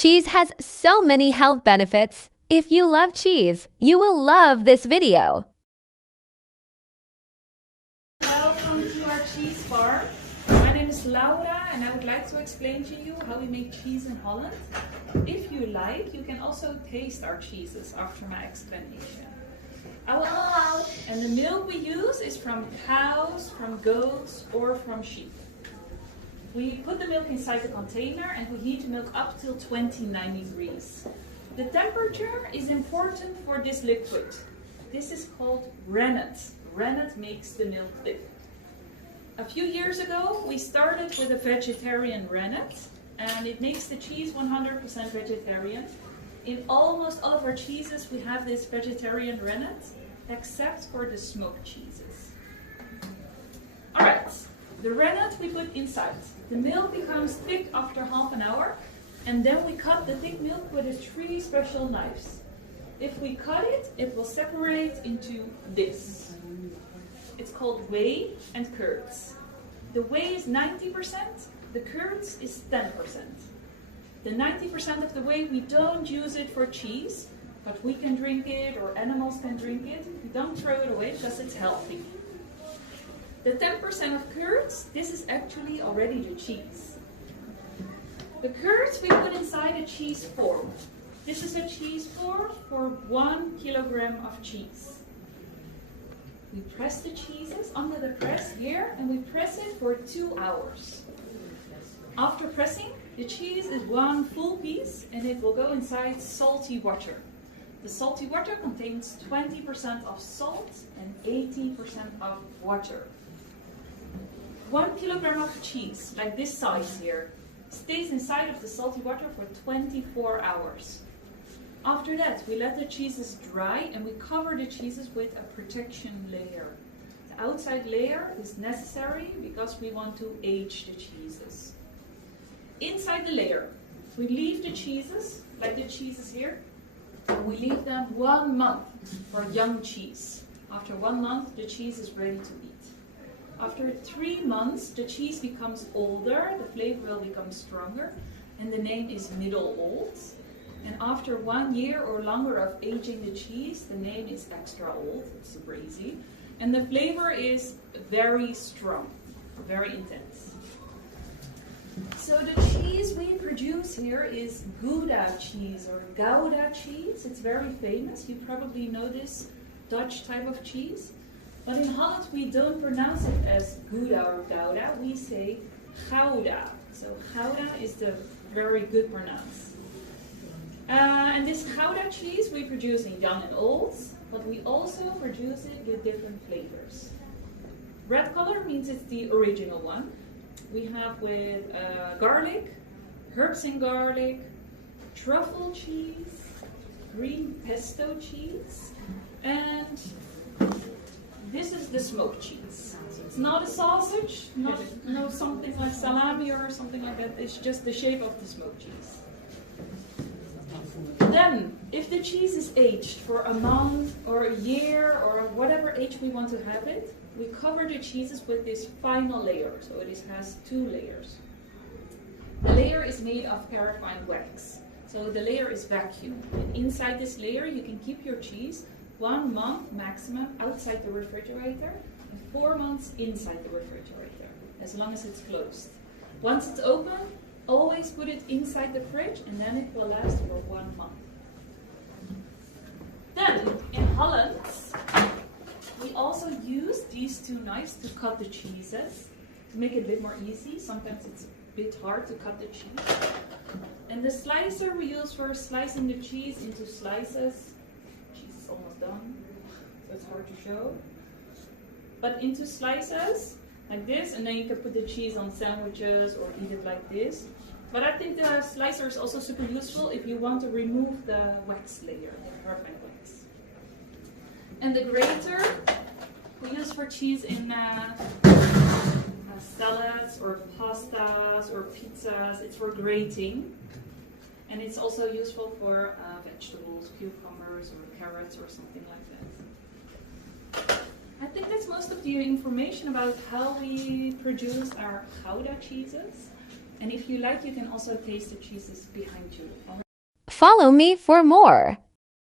Cheese has so many health benefits. If you love cheese, you will love this video. Welcome to our cheese farm. My name is Laura and I would like to explain to you how we make cheese in Holland. If you like, you can also taste our cheeses after my explanation. And the milk we use is from cows, from goats or from sheep. We put the milk inside the container and we heat the milk up till 29 degrees. The temperature is important for this liquid. This is called rennet. Rennet makes the milk thick. A few years ago we started with a vegetarian rennet and it makes the cheese 100% vegetarian. In almost all of our cheeses we have this vegetarian rennet except for the smoked cheeses. Alright, the rennet we put inside. The milk becomes thick after half an hour and then we cut the thick milk with 3 special knives. If we cut it, it will separate into this. It's called whey and curds. The whey is 90%, the curds is 10%. The 90% of the whey, we don't use it for cheese, but we can drink it or animals can drink it. We don't throw it away because it's healthy. The 10% of curds, this is actually already the cheese. The curds we put inside a cheese form. This is a cheese form for 1 kilogram of cheese. We press the cheeses under the press here and we press it for 2 hours. After pressing, the cheese is 1 full piece and it will go inside salty water. The salty water contains 20% of salt and 80% of water. 1 kilogram of cheese, like this size here, stays inside of the salty water for 24 hours. After that, we let the cheeses dry and we cover the cheeses with a protection layer. The outside layer is necessary because we want to age the cheeses. Inside the layer, we leave the cheeses, like the cheeses here, and we leave them 1 month for young cheese. After 1 month, the cheese is ready to eat. After 3 months, the cheese becomes older, the flavor will become stronger, and the name is middle old. And after 1 year or longer of aging the cheese, the name is extra old, it's super easy. And the flavor is very strong, very intense. So the cheese we produce here is Gouda cheese or Gouda cheese. It's very famous, you probably know this Dutch type of cheese. But in Holland we don't pronounce it as Gouda or Gouda, we say Gouda. So Gouda is the very good pronounce. And this Gouda cheese we produce in young and old, but we also produce it with different flavors. Red color means it's the original one. We have with garlic, herbs and garlic, truffle cheese, green pesto cheese, and this is the smoked cheese. So it's not a sausage, not something like salami or something like that. It's just the shape of the smoked cheese. Then, if the cheese is aged for a month or a year or whatever age we want to have it, we cover the cheeses with this final layer. So it has 2 layers. The layer is made of paraffin wax. So the layer is vacuum. And inside this layer you can keep your cheese 1 month maximum outside the refrigerator and 4 months inside the refrigerator, as long as it's closed. Once it's open, always put it inside the fridge and then it will last for 1 month. Then, in Holland, we also use these 2 knives to cut the cheeses, to make it a bit more easy. Sometimes it's a bit hard to cut the cheese. And the slicer we use for slicing the cheese into slices. Cheese is almost done, so it's hard to show. But into slices, like this, and then you can put the cheese on sandwiches or eat it like this. But I think the slicer is also super useful if you want to remove the wax layer, the paraffin wax. And the grater we use for cheese in salads or pastas or pizzas. It's for grating. And it's also useful for vegetables, cucumbers or carrots or something like that. I think that's most of the information about how we produce our Gouda cheeses. And if you like, you can also taste the cheeses behind you. Follow me for more.